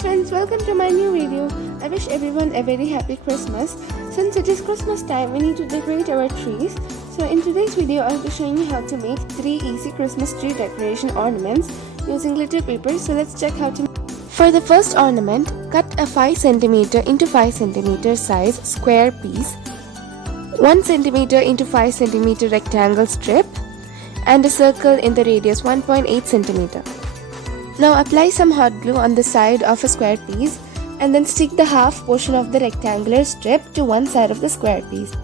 friends, welcome to my new video. I wish everyone a very happy Christmas. Since it is Christmas time, we need to decorate our trees. So in today's video, I'll be showing you how to make 3 easy Christmas tree decoration ornaments using glitter paper. So let's check how to make. For the first ornament, cut a 5 cm into 5 cm size square piece, 1 cm into 5 cm rectangle strip, and a circle in the radius 1.8 cm. Now apply some hot glue on the side of a square piece and then stick the half portion of the rectangular strip to one side of the square piece.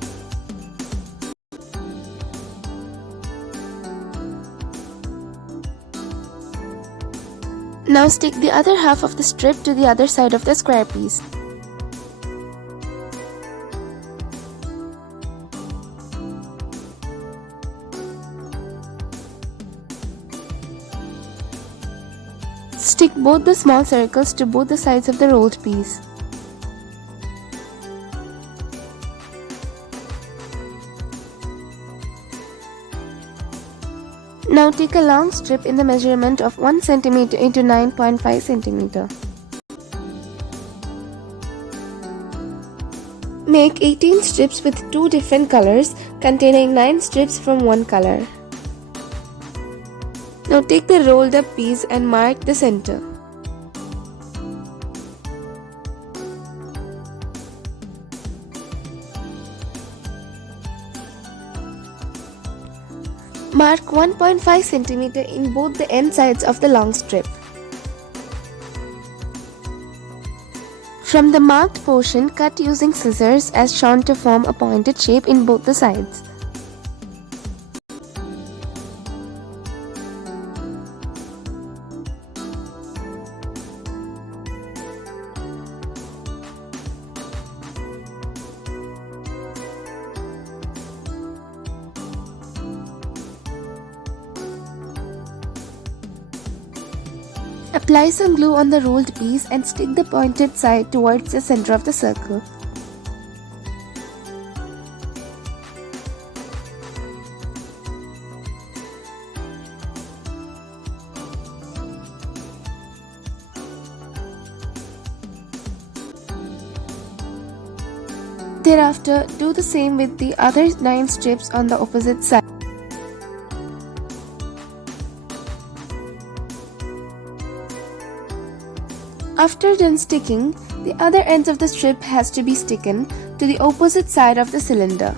Now stick the other half of the strip to the other side of the square piece. Stick both the small circles to both the sides of the rolled piece. Now take a long strip in the measurement of 1 cm into 9.5 cm. Make 18 strips with 2 different colors containing 9 strips from one color. Now take the rolled up piece and mark the center. Mark 1.5 cm in both the end sides of the long strip. From the marked portion, cut using scissors as shown to form a pointed shape in both the sides. Apply some glue on the rolled piece and stick the pointed side towards the center of the circle. Thereafter, do the same with the other 9 strips on the opposite side. After done sticking, the other ends of the strip has to be sticken to the opposite side of the cylinder.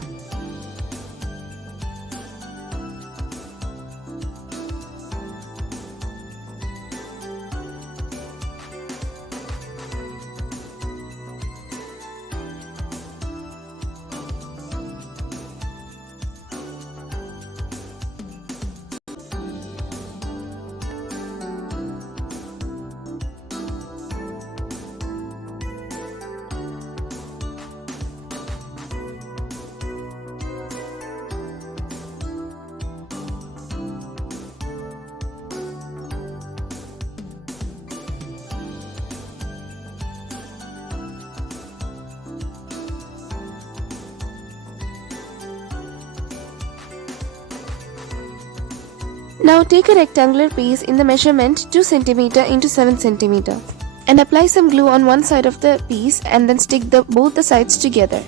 Now take a rectangular piece in the measurement 2 cm into 7 cm and apply some glue on one side of the piece and then stick both the sides together.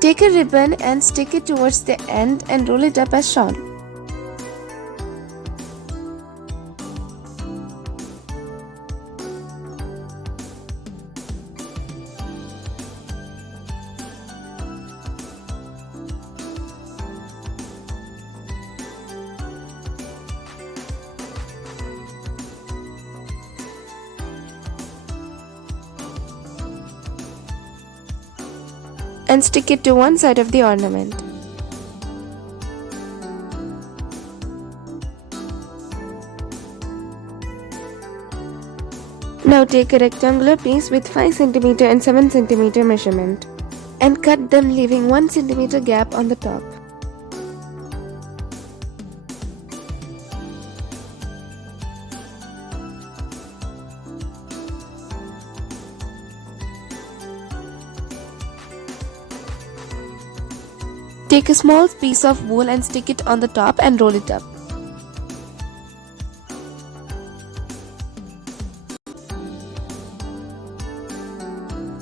Take a ribbon and stick it towards the end and roll it up as shown. And stick it to one side of the ornament. Now take a rectangular piece with 5 cm and 7 cm measurement and cut them, leaving 1 cm gap on the top. Take a small piece of wool and stick it on the top and roll it up.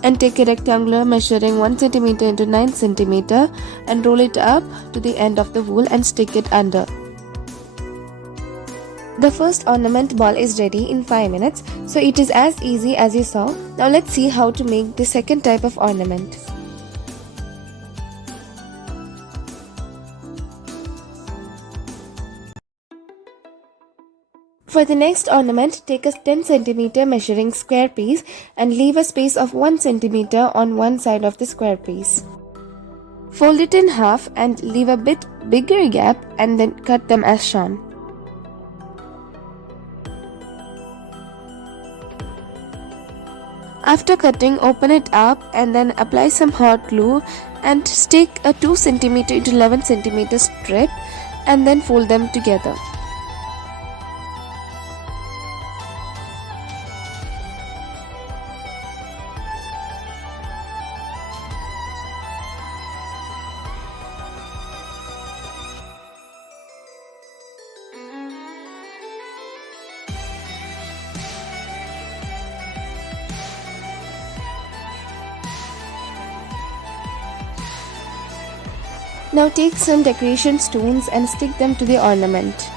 And take a rectangular measuring 1 cm into 9 cm and roll it up to the end of the wool and stick it under. The first ornament ball is ready in 5 minutes, so it is as easy as you saw. Now let's see how to make the second type of ornament. For the next ornament, take a 10 cm measuring square piece and leave a space of 1 cm on one side of the square piece. Fold it in half and leave a bit bigger gap and then cut them as shown. After cutting, open it up and then apply some hot glue and stick a 2 cm into 11 cm strip and then fold them together. Now take some decoration stones and stick them to the ornament.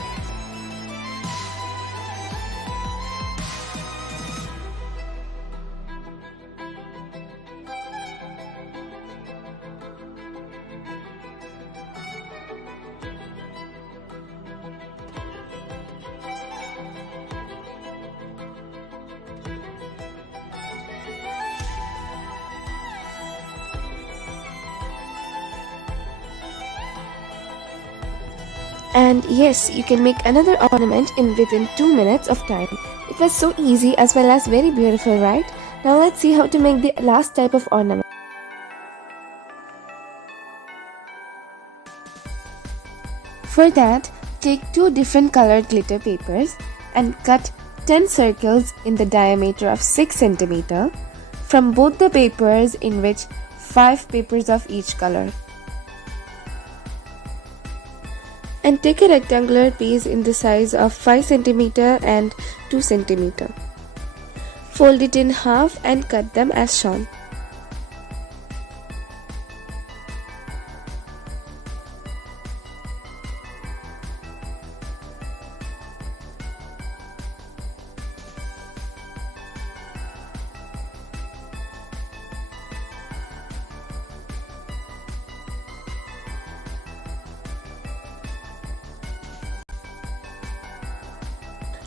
And yes, you can make another ornament within 2 minutes of time. It was so easy as well as very beautiful, right? Now let's see how to make the last type of ornament. For that, take 2 different colored glitter papers and cut 10 circles in the diameter of 6 cm from both the papers, in which 5 papers of each color. And take a rectangular piece in the size of 5 cm and 2 cm. Fold it in half and cut them as shown.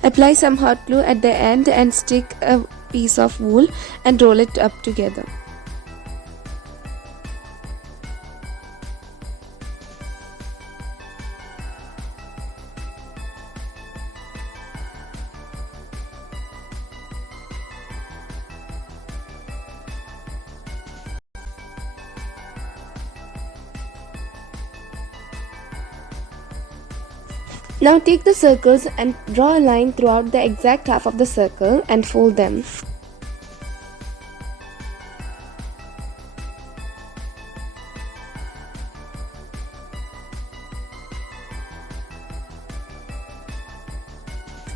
Apply some hot glue at the end and stick a piece of wool and roll it up together. Now take the circles and draw a line throughout the exact half of the circle and fold them.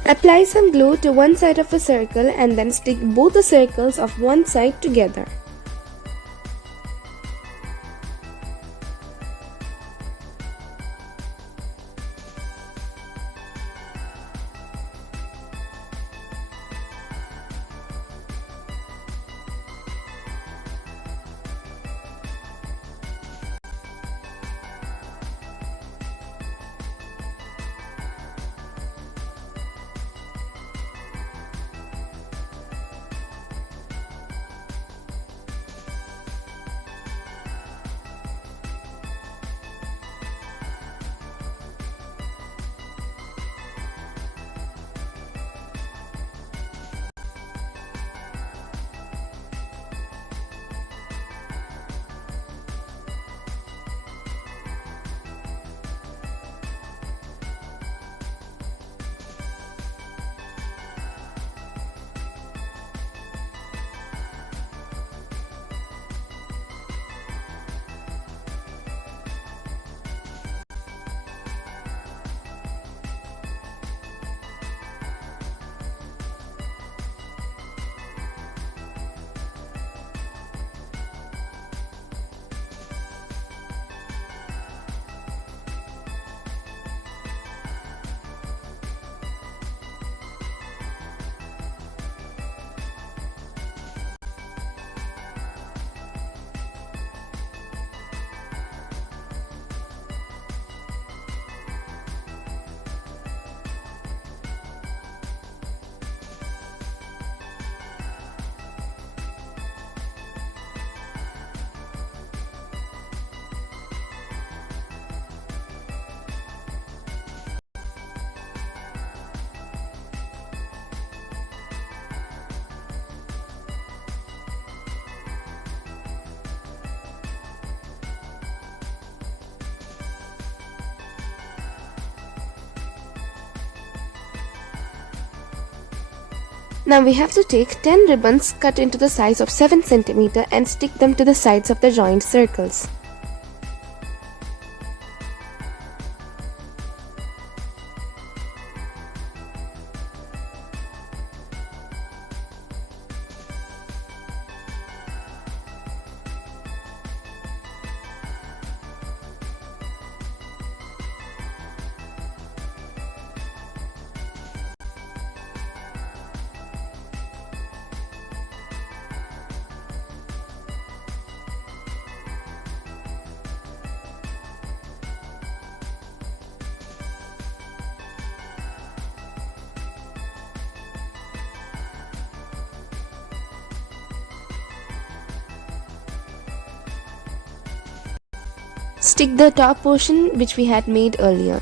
Apply some glue to one side of a circle and then stick both the circles of one side together. Now we have to take 10 ribbons cut into the size of 7 cm and stick them to the sides of the joined circles. Stick the top portion which we had made earlier.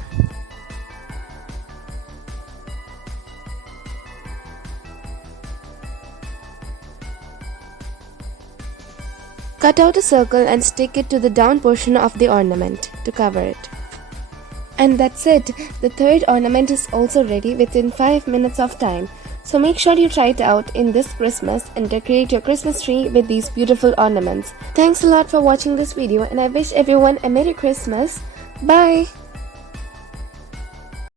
Cut out a circle and stick it to the down portion of the ornament to cover it. And that's it. The third ornament is also ready within 5 minutes of time. So make sure you try it out in this Christmas and decorate your Christmas tree with these beautiful ornaments. Thanks a lot for watching this video and I wish everyone a Merry Christmas. Bye!